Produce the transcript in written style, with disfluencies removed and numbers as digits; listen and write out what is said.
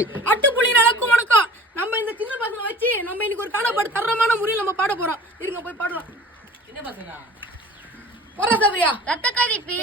அட்டுப்புலி நடக்கும் வணக்கம். நம்ம இந்த சின்ன பசங்களை வச்சு நம்ம இன்னைக்கு ஒரு காணப்பாடு தரமான முறையில் நம்ம பாட போறோம். இருங்க போய் பாடலாம். என்ன பசங்க போறா சபரியா ரத்த கொதிப்பு